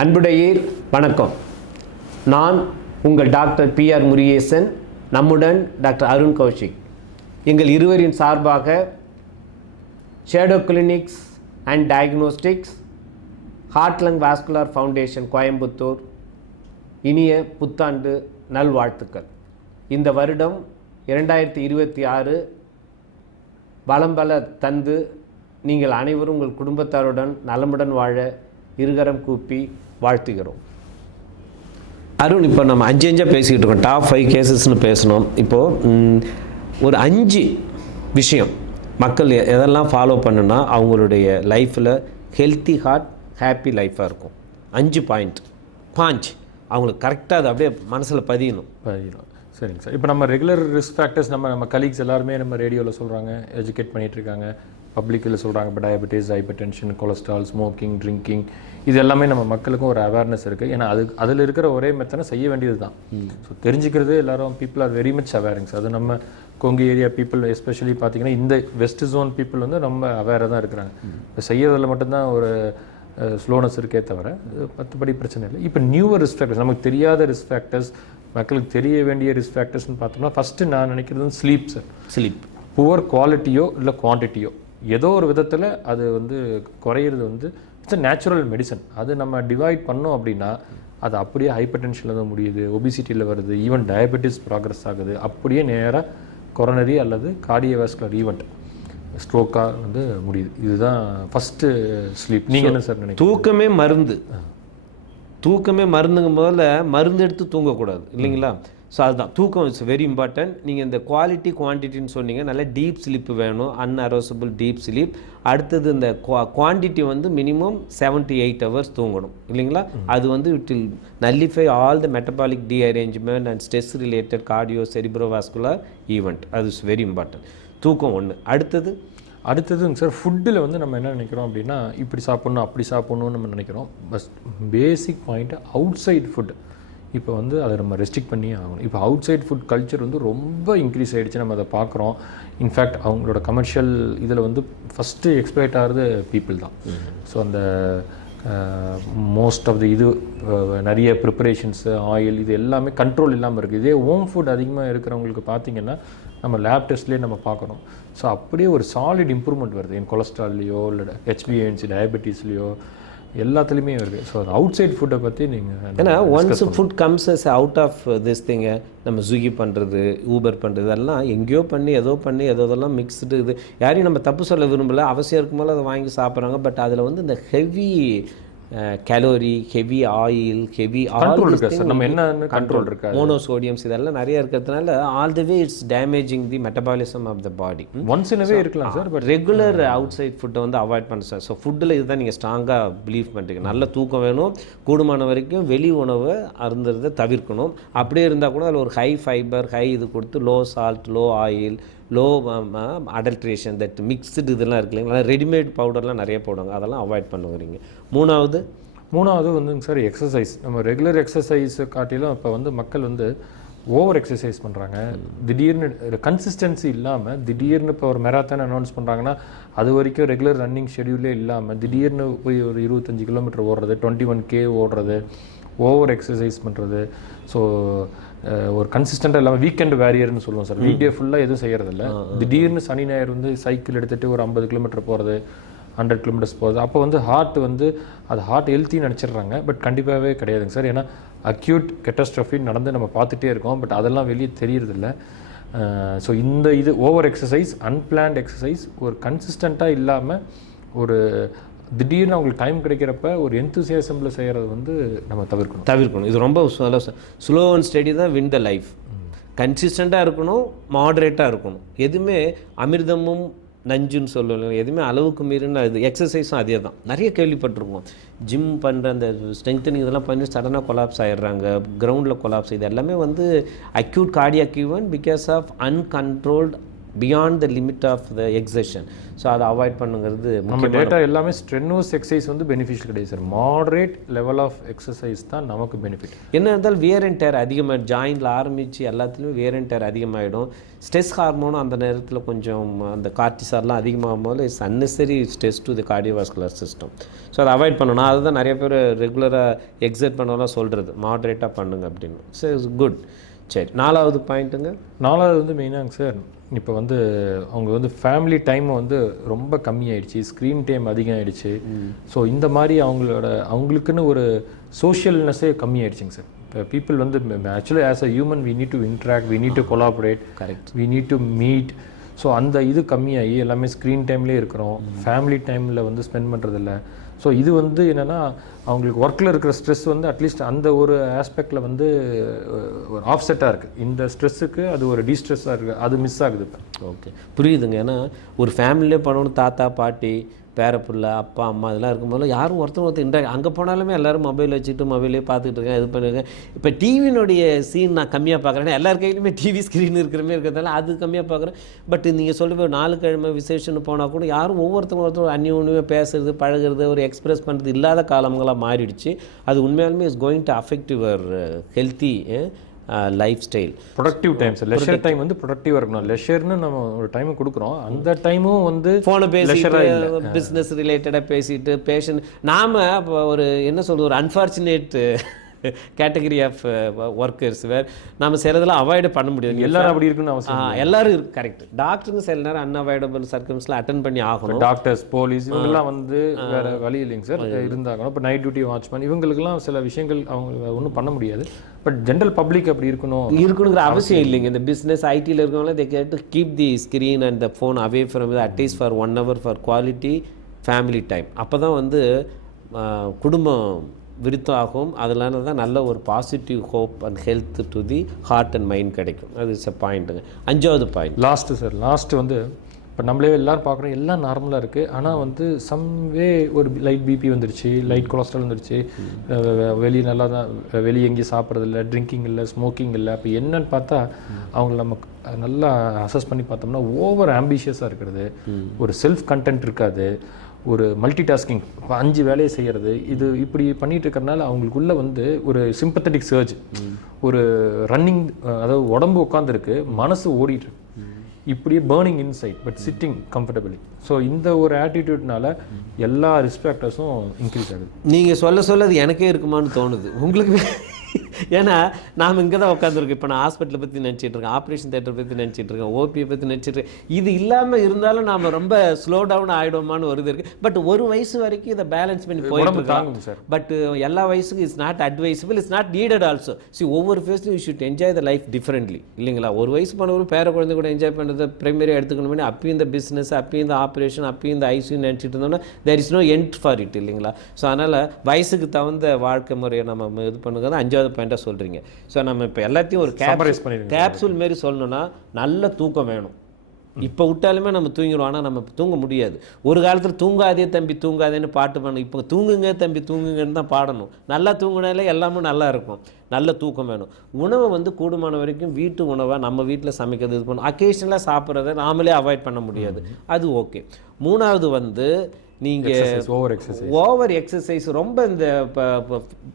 அன்புடையீர் வணக்கம். நான் உங்கள் டாக்டர் பிஆர் முருகேசன். நம்முடன் டாக்டர் அருண் கௌஷிக். எங்கள் இருவரின் சார்பாக shadow clinics and diagnostics, heart lung vascular foundation Coimbatore இனிய புத்தாண்டு நல்வாழ்த்துக்கள். இந்த வருடம் 2026 பலம் பல தந்து நீங்கள் அனைவரும் உங்கள் குடும்பத்தாருடன் நலமுடன் வாழ இருகரம் கூப்பி வாழ்த்துகிறோம். அருண், இப்போ நம்ம 5 பேசிக்கிட்டு இருக்கோம். டாப் 5 கேசஸ்னு பேசணும். இப்போது ஒரு 5 விஷயம் மக்கள் எதெல்லாம் ஃபாலோ பண்ணுன்னா அவங்களுடைய லைஃப்பில் ஹெல்த்தி ஹார்ட் ஹாப்பி லைஃப்பாக இருக்கும். 5 பாயிண்ட் அவங்களுக்கு கரெக்டாக அது அப்படியே மனசில் பதியணும். சரிங்க சார். இப்போ நம்ம ரெகுலர் ரிஸ்க் ஃபேக்டர்ஸ் நம்ம கலீக்ஸ் எல்லாருமே நம்ம ரேடியோவில் சொல்கிறாங்க, எஜுகேட் பண்ணிகிட்ருக்காங்க, பப்ளிக்கில் சொல்கிறாங்க. இப்போ diabetes, hyper tension, cholesterol, smoking, drinking, இது எல்லாமே நம்ம மக்களுக்கும் ஒரு அவேர்னஸ் இருக்குது. ஏன்னா அதில் இருக்கிற ஒரே மெத்தனை செய்ய வேண்டியது தான். ஸோ தெரிஞ்சுக்கிறது எல்லாரும் பீப்புள் ஆர் வெரி மச் அவேரிங்ஸ். அது நம்ம கொங்கு ஏரியா பீப்புள் எஸ்பெஷலி பார்த்தீங்கன்னா இந்த வெஸ்ட் ஜோன் பீப்புள் வந்து ரொம்ப அவேராக தான் இருக்கிறாங்க. இப்போ செய்யறதில் மட்டும்தான் ஒரு ஸ்லோனஸ் இருக்கே தவிர மற்றபடி பிரச்சனை இல்லை. இப்போ நியூவர் ரிஸ்க் ஃபேக்டர்ஸ், நமக்கு தெரியாத ரிஸ்க் ஃபேக்டர்ஸ், மக்களுக்கு தெரிய வேண்டிய ரிஸ்க் ஃபேக்டர்ஸ்னு பார்த்தோம்னா ஃபஸ்ட்டு நான் நினைக்கிறது வந்து ஸ்லீப் சார். ஸ்லீப் புவர் குவாலிட்டியோ இல்லை குவான்டிட்டியோ ஏதோ ஒரு விதத்தில் அது வந்து குறையிறது வந்து இட்ஸ் அ நேச்சுரல் மெடிசன். அது நம்ம டிவைட் பண்ணோம் அப்படின்னா அது அப்படியே ஹைப்பர் டென்ஷனில் தான் முடியுது, ஒபிசிட்டியில் வருது, ஈவன் டயபெட்டிஸ் ப்ராக்ரஸ் ஆகுது, அப்படியே நேராக கொரோனரி அல்லது கார்டியோவாஸ்குலர் ஈவெண்ட் ஸ்ட்ரோக்காக வந்து முடியுது. இதுதான் ஃபஸ்ட்டு ஸ்லீப். நீங்கள் என்ன சார் நினைக்கிறீங்க? தூக்கமே மருந்துங்கும் போதில் மருந்து எடுத்து தூங்கக்கூடாது இல்லைங்களா? ஸோ அதுதான் தூக்கம் இட்ஸ் வெரி இம்பார்ட்டன்ட். நீங்கள் இந்த குவாலிட்டி குவான்டிட்டின்னு சொன்னீங்க, நல்ல டீப் ஸ்லீப் வேணும், அன்அரோசபிள் டீப் ஸ்லீப். அடுத்தது இந்த குவான்டிட்டி வந்து மினிமம் 7 to 8 hours தூங்கணும் இல்லைங்களா? அது வந்து it will nullify all the metabolic derangement and stress related cardio cerebrovascular event. அது இஸ் வெரி இம்பார்ட்டன்ட். தூக்கம் ஒன்று. அடுத்ததுங்க சார், ஃபுட்டில் வந்து நம்ம என்ன நினைக்கிறோம் அப்படின்னா இப்படி சாப்பிட்ணும் அப்படி சாப்பிட்ணுன்னு நம்ம நினைக்கிறோம். பஸ் பேசிக் பாயிண்ட்டு அவுட் சைட் ஃபுட் இப்போ வந்து அதை நம்ம ரெஸ்ட்ரிக்ட் பண்ணியே ஆகணும். இப்போ அவுட் சைட் ஃபுட் கல்ச்சர் வந்து ரொம்ப இன்க்ரீஸ் ஆகிடுச்சு, நம்ம அதை பார்க்குறோம். இன்ஃபேக்ட் அவங்களோட கமர்ஷியல் இதில் வந்து ஃபஸ்ட்டு எக்ஸ்ப்ளாய்ட் ஆகிறது பீப்புள் தான். ஸோ அந்த மோஸ்ட் ஆஃப் த இது நிறைய ப்ரிப்பரேஷன்ஸு, ஆயில், இது எல்லாமே கண்ட்ரோல் இல்லாமல் இருக்குது. இதே ஹோம் ஃபுட் அதிகமாக இருக்கிறவங்களுக்கு பார்த்திங்கன்னா நம்ம லேப் டெஸ்ட்லேயே நம்ம பார்க்குறோம். ஸோ அப்படியே ஒரு சாலிட் இம்ப்ரூவ்மெண்ட் வருது என் கொலஸ்ட்ரால்லையோ இல்லை HbA1c டயபெட்டிஸ்லையோ எல்லாத்துலேயுமே இருக்குது. ஸோ அவுட் சைட் ஃபுட்டை பற்றி நீங்கள் ஏன்னா once food comes as out of this திங்கை நம்ம ஸ்விக்கி பண்ணுறது, ஊபர் பண்ணுறது, அதெல்லாம் எங்கேயோ பண்ணி எதோதெல்லாம் மிக்ஸ்டு. இது யாரையும் நம்ம தப்பு சொல்ல விரும்பலை, அவசியம் இருக்கும்போது அதை வாங்கி சாப்பிட்றாங்க. பட் அதில் வந்து இந்த heavy calorie, heavy oil, heavy control இருக்கு, மோனோசோடியம்ஸ் இதெல்லாம் நிறைய இருக்கிறதுனால all the way it's damaging the metabolism of the body. Once in a way இருக்கலாம் sir, but regular outside ஃபுட்டை வந்து அவாய்ட் பண்ண சார். ஸோ ஃபுட்டில் இதுதான் நீங்கள் ஸ்ட்ராங்காக பிலீவ் பண்ணுறீங்க. நல்ல தூக்கம் வேணும், கூடுமான வரைக்கும் வெளி உணவை அருந்துறதை தவிர்க்கணும். அப்படியே இருந்தால் கூட அதில் ஒரு ஹை ஃபைபர், ஹை இது கொடுத்து low salt, low oil, low adulteration, that mixed இதெல்லாம் இருக்கு இல்லைங்களா? ரெடிமேட் பவுடர்லாம் நிறைய போடுவாங்க, அதெல்லாம் அவாய்ட் பண்ணுவீங்க. மூணாவது வந்துங்க சார் எக்ஸசைஸ். நம்ம ரெகுலர் எக்ஸசைஸை காட்டிலும் இப்போ வந்து மக்கள் வந்து ஓவர் எக்ஸசைஸ் பண்ணுறாங்க. திடீர்னு கன்சிஸ்டன்சி இல்லாமல் திடீர்னு இப்போ ஒரு மெராத்தான் அனௌன்ஸ் பண்ணுறாங்கன்னா அது வரைக்கும் ரெகுலர் ரன்னிங் ஷெடியூலே இல்லாமல் திடீர்னு போய் ஒரு 25 கிலோமீட்டர் ஓடுறது, 21K ஓடுறது, ஓவர் எக்ஸசைஸ் பண்ணுறது. ஸோ ஒரு கன்சிஸ்டண்ட்டாக இல்லாமல் வீக்கெண்ட் வேரியர்னு சொல்லுவோம் சார். வீக் டே ஃபுல்லாக எதுவும் செய்கிறதில்ல, திடீர்னு சனி ஞாயிறு வந்து சைக்கிள் எடுத்துகிட்டு ஒரு 50 கிலோமீட்டர் போகிறது, 100 கிலோமீட்டர்ஸ் போகுது. அப்போ வந்து ஹார்ட் வந்து அது ஹார்ட் ஹெல்த்தின்னு நினச்சிடுறாங்க. பட் கண்டிப்பாகவே கிடையாதுங்க சார். ஏன்னா அக்யூட் கெட்டாஸ்ட்ரஃபி நடந்து நம்ம பார்த்துட்டே இருக்கோம், பட் அதெல்லாம் வெளியே தெரியறதில்ல. ஸோ இது ஓவர் எக்ஸசைஸ், அன்பிளான்ட் எக்ஸசைஸ், ஒரு கன்சிஸ்டண்ட்டாக இல்லாமல் ஒரு திடீர்னு அவங்களுக்கு டைம் கிடைக்கிறப்ப ஒரு எந்தூசியாசமில் செய்கிறது வந்து நம்ம தவிர்க்கணும். இது ரொம்ப ஸ்லோ அண்ட் ஸ்டடி தான் வின் த லைஃப். கன்சிஸ்டண்ட்டாக இருக்கணும், மாடரேட்டாக இருக்கணும். எதுவுமே அமிர்தமும் நஞ்சுன்னு சொல்லலாம், எதுவுமே அளவுக்கு மீறின இது. எக்ஸசைஸும் அதே தான். நிறைய கேள்விப்பட்டிருக்கோம், ஜிம் பண்ணுற அந்த ஸ்ட்ரெங்தனிங் இதெல்லாம் பண்ணி சடனாக கொலாப்ஸ் ஆகிடுறாங்க, கிரவுண்டில் கொலாப்ஸ். இது எல்லாமே வந்து acute cardiac event because of uncontrolled beyond the limit of the exertion. So அதை அவாய்ட் பண்ணுங்கிறது நம்ம டேட்டா எல்லாமே ஸ்ட்ரென்யூஸ் எக்ஸசைஸ் வந்து பெனிஃபிஷியல் கிடையாது sir. Moderate level of exercise தான் நமக்கு பெனிஃபிட். என்ன இருந்தாலும் வியர் அண்ட் டேர் அதிகமாகிடும், ஜாயிண்டில் ஆரம்பித்து எல்லாத்துலேயும் வியர் அண்ட் டேர் அதிகமாகிடும். ஸ்ட்ரெஸ் ஹார்மோனும் அந்த நேரத்தில் கொஞ்சம் அந்த கார்டிசால்லாம் அதிகமாகும் போது it's unnecessary stress to the cardiovascular system. So அதை அவாய்ட் பண்ணணும். அதுதான் நிறைய பேர் ரெகுலராக எக்ஸர்ட் பண்ணலாம் சொல்கிறது, மாட்ரேட்டாக பண்ணுங்க அப்படின்னு. So it's good. சரி, 4வது பாயிண்ட்டுங்க. 4வது வந்து மெயினாங்க சார், இப்போ வந்து அவங்க வந்து ஃபேமிலி டைம் வந்து ரொம்ப கம்மியாயிடுச்சு, ஸ்க்ரீன் டைம் அதிகம் ஆகிடுச்சு. ஸோ இந்த மாதிரி அவங்களுக்குன்னு ஒரு சோஷியல்னஸே கம்மியாயிடுச்சுங்க சார். இப்போ பீப்புள் வந்து actually as a human we need to interact, we need to collaborate, correct, we need to meet. So அந்த இது கம்மியாகி எல்லாமே ஸ்க்ரீன் டைம்லேயே இருக்கிறோம், ஃபேமிலி டைமில் வந்து ஸ்பெண்ட் பண்ணுறதில்ல. ஸோ இது வந்து என்னென்னா அவங்களுக்கு ஒர்க்கில் இருக்கிற ஸ்ட்ரெஸ் வந்து அட்லீஸ்ட் அந்த ஒரு ஆஸ்பெக்டில் வந்து ஒரு ஆஃப்செட்டாக இருக்குது. இந்த ஸ்ட்ரெஸ்ஸுக்கு அது ஒரு டீஸ்ட்ரெஸ்ஸாக இருக்குது, அது மிஸ் ஆகுது இப்போ. ஓகே, புரியுதுங்க. ஏன்னா ஒரு ஃபேமிலியே பண்ணணும், தாத்தா பாட்டி பேரப்புள்ள அப்பா அம்மா இதெல்லாம் இருக்கும்போது யாரும் ஒருத்தர் இன்ட்ராக்ட், அங்கே போனாலுமே எல்லோரும் மொபைல் வச்சுட்டு மொபைலே பார்த்துட்டு இருக்கேன், இது பண்ணிருக்கேன். இப்போ டிவியினுடைய சீன் நான் கம்மியாக பார்க்குறேன், எல்லார் கையிலுமே டிவி ஸ்க்ரீன் இருக்கிற மாதிரி இருக்கிறதால அது கம்மியாக பார்க்குறேன். பட் நீங்கள் சொல்லும்போது 4 கிழமை விசேஷன்னு போனால் கூட யாரும் ஒவ்வொருத்தரும் அந்நியுமே பேசுறது பழகிறது ஒரு எக்ஸ்பிரஸ் பண்ணுறது இல்லாத காலங்களாக மாறிடுச்சு. அது உண்மையாலுமே is going to affect your healthy life style. Productive time sir. Leisure time வந்து ப்ரொடக்டிவாக இருக்கணும். லெஷர்னு நம்ம ஒரு டைம் கொடுக்குறோம், அந்த டைமும் வந்து ஃபோனை பேசிட்டு பிஸ்னஸ் ரிலேட்டடாக பேசிட்டு பேஷண்ட் நாம் இப்போ ஒரு என்ன சொல்கிறது ஒரு அன்ஃபார்ச்சுனேட் கேட்டகரி ஆஃப் ஒர்க்கர்ஸ் வேர் நம்ம சிலதெல்லாம் அவாய்டு பண்ண முடியாது. எல்லாரும் அப்படி இருக்குன்னு அவசியம். எல்லாரும் இருக்கு, கரெக்ட். டாக்டருங்க சில நேரம் அன்அவாய்டபிள் சர்க்கம்ஸ்லாம் அட்டன் பண்ணி ஆகணும். டாக்டர்ஸ், போலீஸ் இவங்கெல்லாம் வந்து வேற வழி இல்லைங்க சார், இருந்தாகணும். இப்போ நைட் டியூட்டி வாட்ச்மேன் இவங்களுக்குலாம் சில விஷயங்கள் அவங்க ஒன்றும் பண்ண முடியாது. பட் ஜென்ரல் பப்ளிக் அப்படி இருக்கணுங்கிற அவசியம் இல்லைங்க. இந்த பிஸ்னஸ் ஐடியில் இருக்கவங்களே they got to keep the screen and the phone away from at least for 1 hour for quality family time. அப்போ தான் வந்து குடும்பம் விருத்தாகும். அதனால தான் நல்ல ஒரு positive hope and health to the heart and mind கிடைக்கும். அது இஸ் அ பாயிண்ட்டுங்க. 5வது பாயிண்ட் லாஸ்ட்டு சார். லாஸ்ட்டு வந்து இப்போ நம்மளே எல்லோரும் பார்க்குறோம், எல்லாம் நார்மலாக இருக்குது. ஆனால் வந்து சம்வே ஒரு லைட் பிபி வந்துருச்சு, லைட் கொலஸ்ட்ரால் வந்துருச்சு, வெளியே நல்லா தான் வெளியே எங்கேயும் சாப்பிட்றதில்ல, ட்ரிங்கிங் இல்லை, ஸ்மோக்கிங் இல்லை. அப்போ என்னன்னு பார்த்தா அவங்கள நம்ம நல்லா அசஸ் பண்ணி பார்த்தோம்னா ஓவர் ஆம்பிஷியஸாக இருக்கிறது, ஒரு செல்ஃப் கண்டென்ட் இருக்காது, ஒரு மல்டி டாஸ்கிங், இப்போ 5 வேலையை செய்கிறது, இது இப்படி பண்ணிகிட்டு இருக்கிறனால அவங்களுக்குள்ள வந்து ஒரு சிம்பத்தட்டிக் சர்ஜ், ஒரு ரன்னிங், அதாவது உடம்பு உட்காந்துருக்கு, மனசு ஓடிட்டுருக்கு, இப்படியே burning inside but sitting comfortably. So இந்த ஒரு ஆட்டிடியூட்னால எல்லா ரிஸ்பெக்டர்ஸும் இன்க்ரீஸ் ஆகுது. நீங்கள் சொல்ல அது எனக்கே இருக்குமான்னு தோணுது உங்களுக்கு. ஏன்னா நாம் இங்கே தான் உட்காந்துருக்கோம். இப்போ நான் ஹாஸ்பிட்டலை பற்றி நினச்சிட்டு இருக்கேன், ஆப்ரேஷன் தேட்டரை பற்றி நினச்சிட்டு இருக்கேன், ஓபியை பற்றி நினச்சிட்டு இருக்கேன். இது இல்லாமல் இருந்தாலும் நாம் ரொம்ப ஸ்லோ டவுன் ஆகிடுவோமான்னு ஒரு இது இருக்குது. பட் ஒரு வயசு வரைக்கும் இதை பேலன்ஸ் பண்ணி போயிட்டு சார். பட் எல்லா வயசுக்கும் it's not advisable, it's not needed also. ஒவ்வொரு ஃபேஸ்லையும் you should enjoy the life differently, இல்லைங்களா? ஒரு வயசு போனவரும் பேர குழந்தை கூட என்ஜாய் பண்ணுறதை ப்ரைமரியாக எடுத்துக்கணும். அப்பயும் இந்த பிஸ்னஸ், அப்பயும் இந்த ஆப்ரேஷன், அப்பயும் இந்த ஐசியூ நினச்சிட்டு இருந்தோம்னா there is no end for it, இல்லைங்களா? ஸோ அதனால் வயசுக்கு தகுந்த வாழ்க்கை முறையை நம்ம இது பண்ணுறது 5வது பாயிண்டாக சொல்கிறீங்க. ஸோ நம்ம இப்போ எல்லாத்தையும் ஒரு கேப்சூல் மாரி சொல்லணும்னா நல்ல தூக்கம் வேணும். இப்போ விட்டாலுமே நம்ம தூங்கிடுவோம், ஆனால் நம்ம தூங்க முடியாது. ஒரு காலத்தில் தூங்காதே தம்பி தூங்காதேன்னு பாட்டு பண்ணணும், இப்போ தூங்குங்க தம்பி தூங்குங்கன்னு தான் பாடணும். நல்லா தூங்கினாலே எல்லாமே நல்லா இருக்கும். நல்ல தூக்கம் வேணும். உணவை வந்து கூடுமான வரைக்கும் வீட்டு உணவாக நம்ம வீட்டில் சமைக்கிறது இது பண்ணணும். அக்கேஷனலாக சாப்பிட்றத நாமளே அவாய்ட் பண்ண முடியாது, அது ஓகே. 3வது வந்து நீங்கள் ஓவர் எக்ஸசைஸ் ரொம்ப இந்த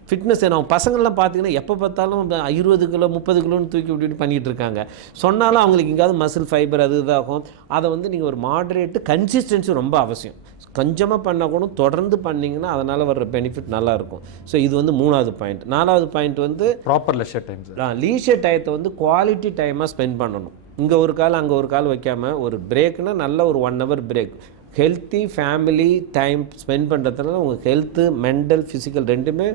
ஃபிட்னஸ் நம்ம பசங்கள்லாம் பார்த்தீங்கன்னா எப்போ பார்த்தாலும் 20 கிலோ 30 கிலோன்னு தூக்கி விட்டுட்டு பண்ணிகிட்டு இருக்காங்க. சொன்னாலும் அவங்களுக்கு எங்கேயாவது மசில் ஃபைபர் அது இதாகும். அதை வந்து நீங்கள் ஒரு மாடரேட்டு கன்சிஸ்டன்சி ரொம்ப அவசியம். கொஞ்சமாக பண்ணால் கூட தொடர்ந்து பண்ணிங்கன்னா அதனால் வர்ற பெனிஃபிட் நல்லாயிருக்கும். ஸோ இது வந்து 3வது பாயிண்ட். 4வது பாயிண்ட் வந்து ப்ராப்பர் லீஷர் டைம். லீஷர் டயத்தை வந்து குவாலிட்டி டைமாக ஸ்பெண்ட் பண்ணணும். இங்கே ஒரு கால் அங்கே ஒரு கால் வைக்காமல் ஒரு பிரேக்னா நல்ல ஒரு 1 hour break. Healthy family time spend பண்ணுறதுனால உங்கள் ஹெல்த்து மென்டல் ஃபிசிக்கல் ரெண்டுமே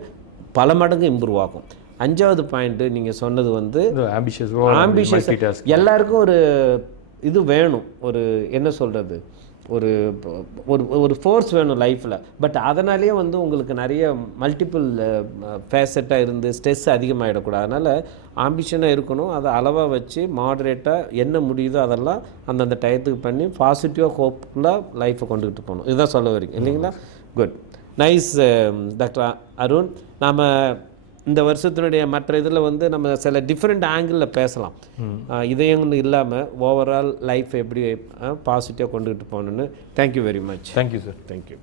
பல மடங்கு இம்ப்ரூவ் ஆகும். 5வது பாயிண்ட்டு நீங்கள் சொன்னது வந்து ஆம்பிஷியஸ். எல்லாருக்கும் ஒரு இது வேணும், ஒரு என்ன சொல்கிறது, ஒரு ஒரு ஃபோர்ஸ் வேணும் லைஃப்பில். பட் அதனாலேயே வந்து உங்களுக்கு நிறைய மல்டிபிள் ஃபேசட்டாக இருந்து ஸ்ட்ரெஸ் அதிகமாகிடக்கூடாது. அதனால் ஆம்பிஷனாக இருக்கணும், அதை அளவாக வச்சு மாடரேட்டாக என்ன முடியுதோ அதெல்லாம் அந்தந்த டயத்துக்கு பண்ணி பாசிட்டிவாக ஹோப்ஃபுல்லாக லைஃப்பை கொண்டுக்கிட்டு போகணும். இதுதான் சொல்ல வரீங்க, இல்லைங்களா? Good, nice doctor Arun. நாம் இந்த வருஷத்தினுடைய மற்ற இதில் வந்து நம்ம சில டிஃப்ரெண்ட் ஆங்கிளில் பேசலாம். இதயம் இல்லாமல் ஓவரால் லைஃப் எப்படி பாசிட்டிவாக கொண்டுகிட்டு போகணுன்னு. Thank you very much. Thank you sir. Thank you.